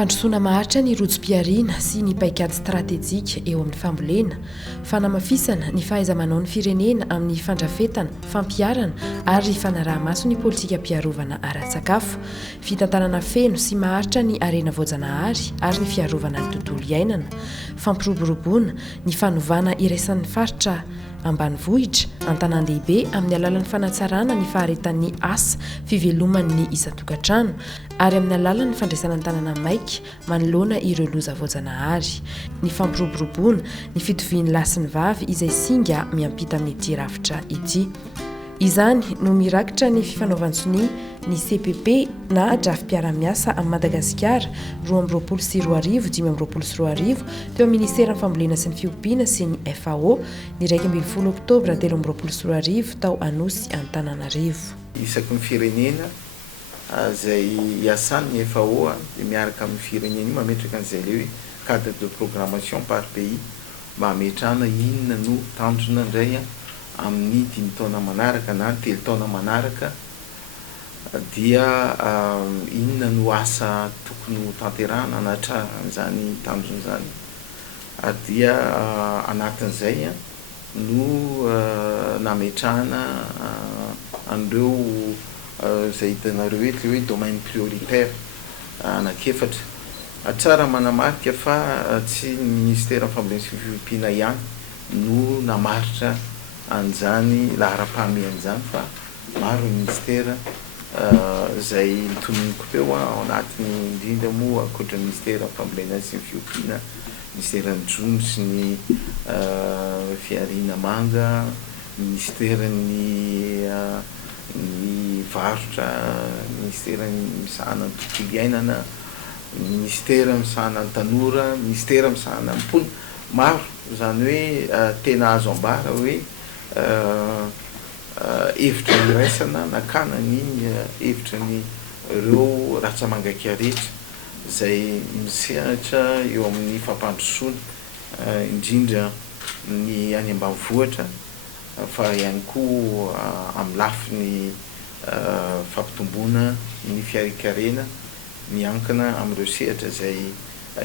Fandrosoana maharitra ny rojo-piariana sy ny paikady stratéjika eo amin'ny fambolena, fanamafisana ny fahaiza-manao ny firenena amin'ny fandrafetana, fampiarana ary fanaraha-maso ny politika mpiarovana ara-tsakafo, fitantanana feno sy maharitra ny harena voajanahary ary ny fiarovana ny tontolo iainana, fampiroboroboana ny fanovana iraisan'ny faritra ambanivohitra an-tanan-dehibe amin'ny alalan'ny fanatsarana ny faharetan'ny asa fiveloman'ny isan-tokantrano ary amin'ny alalan'ny fandraisana ny tanàna maika manoloana ireo loza voajanahary, ny fampiroboroboana ny fitovian'ny lahy sy ny vavy izay singa miampita amin'ity rafitra ity. Izany no mirakitra ny fifanaovantsony ny CPP na drafim-piara-miasa amin'ny Madagasikara 2024 520 teo amin'ny Ministeran'ny Fambolena sy ny Fiompiana sy ny FAO ny 20 Oktobra 2024 tao Anosy Antananarivo. Isaky ny firenena izay iasan'ny FAO dia miaraka amin'ny firenena io mametraka an'izay le hoe cadre de programmation par pays mba hametrahana inona no tanjona indray amin'ny 5 taona manaraka na 3 taona manaraka dia inona no asa tokony ho tanterahana anatrahan'izany tanjona izany ary dia anatin'izay no nametrahana an'ireo izay hitanareo eto le hoe domaine prioritaire anankiefatra. Tsara manamarika fa tsy ny Ministeran'ny Fambolena sy ny Fiompiana ihany no namaritra an'izany lahara-pahamehan'izany fa maro ny ministera izay nitononiko teo ao anatiny indrindra moa ankoatra ny Ministeran'ny Fambolena sy ny Fiompiana, Ministeran'ny Jony sy ny Fiariana Manga, Ministeran'ny varotra, Ministeran'ny misahana ny tontolo iainana, Ministera misahana ny tanora, Ministera misahana ny mponina, maro izany hoe tena azo ambara hoe hevitra iraisana nakana ny hevitra ny ireo ratsamangaka rehetra izay misehatra eo amin'ny fampandrosoana indrindra ny any ambanivohitra fa ihany koa amin'ny lafiny fampitomboana ny fiarikarena miankina amin'ireo sehatra izay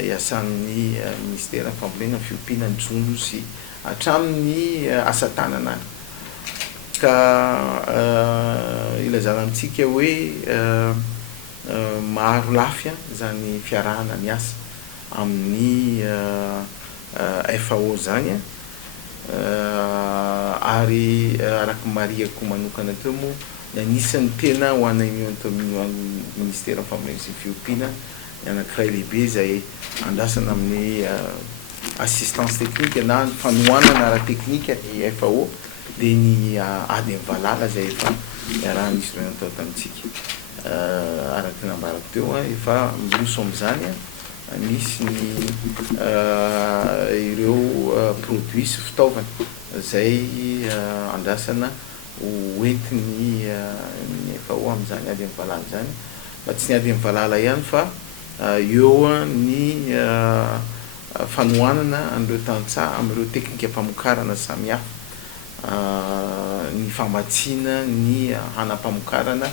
iasan'ny Ministeran'ny Fambolena, Fiompiana, ny Jony sy hatramin'ny asa tanana ka ilazana amintsika hoe maro lafy izany fiarahana miasa amin'ny FAO zany ary araka mariako manokana teo moa ny anisan'ny tena ho an'ny Ministeran'ny Fambolena sy ny Fiompiana ny anankiray lehibe izay andrasana amin'ny assistance technique na fanohanana ara-teknika ny FAO dia ny ady amin'ny valala izay efa miarahana izy ireo natao tamintsika araka ny nambarako teo efa miroso amin'izany misy ny ireo produits sy fitaovana izay andrasana hoentin'ny FAO amin'izany ady amin'ny valala izany mba tsy ny ady amin'ny valala ihany fa eo ny fanohanana an'ireo tantsaha amin'ireo teknika mpamokarana samihafa, ny famatsiana ny hanam-pamokarana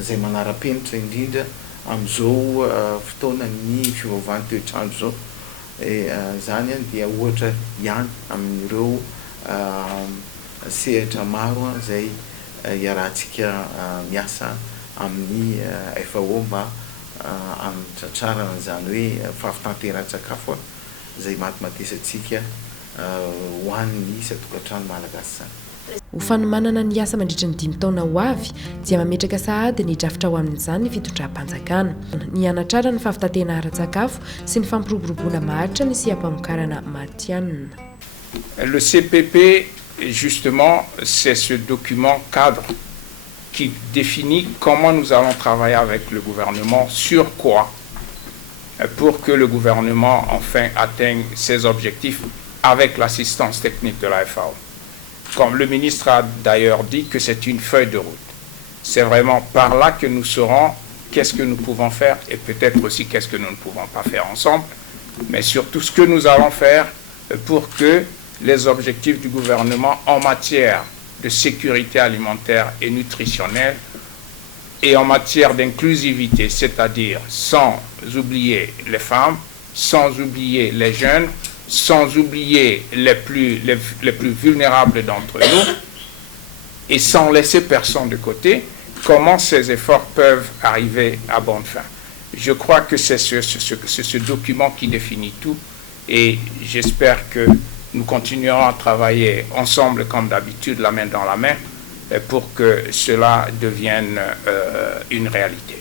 izay manara-penitra indrindra amin'izao fotoana ny fiovaovan'ny toetrandro zao zany dia ohatra ihany amin'ireo sehatra maro izay iarahantsika miasa amin'ny FAO mba anatratrarana izany hoe fahafitanteran-tsakafo izay matimatesantsika ho an'ny isan-tokantrano malagasy zany. Ho fanomanana ny asa mandritra ny 5 taona ho avy dia mametraka sahady ny drafitra ho amin'izany ny fitondram-panjakana, ny anatrara ny fahafitatena ara-tsakafo sy ny fampiroboroboana maharitra ny sy hampamokarana matianina. Le CPP, justement, c'est ce document cadre qui définit comment nous allons travailler avec le gouvernement, sur quoi, pour que le gouvernement enfin atteigne ses objectifs avec l'assistance technique de la FAO. Comme le ministre a d'ailleurs dit que c'est une feuille de route. C'est vraiment par là que nous saurons qu'est-ce que nous pouvons faire et peut-être aussi qu'est-ce que nous ne pouvons pas faire ensemble, mais surtout ce que nous allons faire pour que les objectifs du gouvernement en matière de sécurité alimentaire et nutritionnelle et en matière d'inclusivité, c'est-à-dire sans oublier les femmes, sans oublier les jeunes, sans oublier les plus vulnérables d'entre nous, et sans laisser personne de côté, comment ces efforts peuvent arriver à bonne fin. Je crois que c'est ce document qui définit tout, et j'espère que nous continuerons à travailler ensemble comme d'habitude, la main dans la main, pour que cela devienne une réalité.